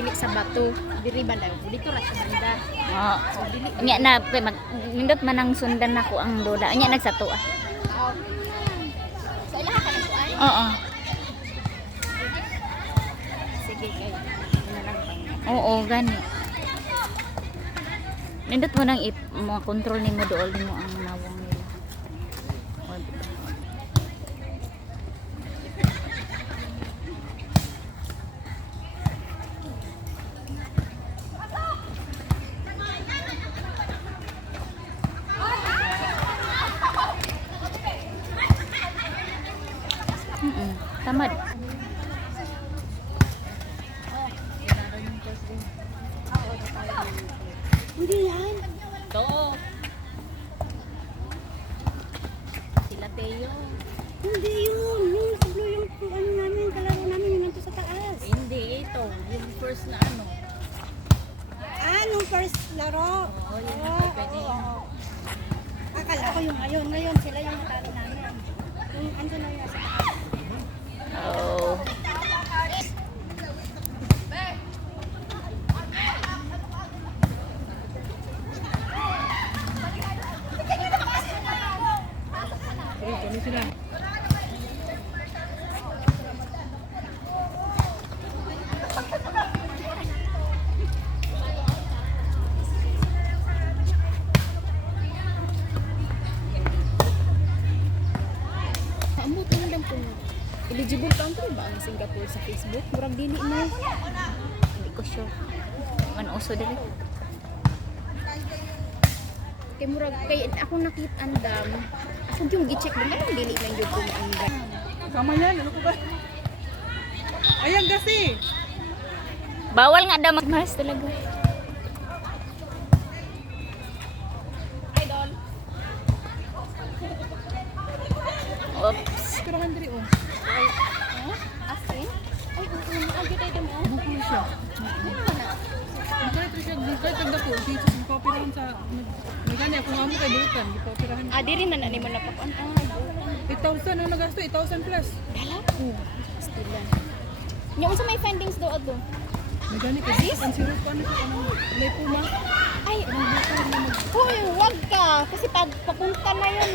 dili sa bato. Diri banda. Dito ra sa banda. Oo. So dili. Nya na kay nindot man ang sundan nako ang lola. Nya nagsato ah. Sa ilaha ka lang ko ay. Oo. Sige kay. Na lang pang. Oo, gani. Nindot mo nang mga control nimo dool nimo ang nawong nila. O, diba? Tamad. Hindi yan. To. Sila Teo. Hindi yun. Yung sablo yung ano namin, kalaro namin yung nandito sa taas. Hindi ito. Yung first na ano. Ah, nung first laro. Oo, yun Oo, ang pwede oo, yun. oo. Akala ko yung ngayon. Ngayon sila yung natalo namin. Yung andun na yun sa taas. Oh. Amot lang lang kung eligible country ba ang Singapore sa Facebook? Murag dili mo. Hindi ko sure. Man uso dili. Kay murag kay ako nakita andam. Ako yung gi-check din lang dili lang yung kung andam. Sama yan, ano ko ba? Ayan kasi. Bawal nga daw magmas talaga. Idol. Oops. Kirahan diri oh. Ay, asin? Ay, agi tayo damo. Buko siya. Kahit siya, kahit tanda ko, dito sa kopirahan sa... Magani, ako nga mo kay Bukan, di kopirahan. Ah, diri man ani man napakuan. 8,000 ang nagasto, 8,000 plus. Dala ko. Pastilan. Nya unsa may findings do adto? Magani kasi, ang sirap pa na siya, anong may puma. Ay, uy, wag ka kasi pag papunta na yun.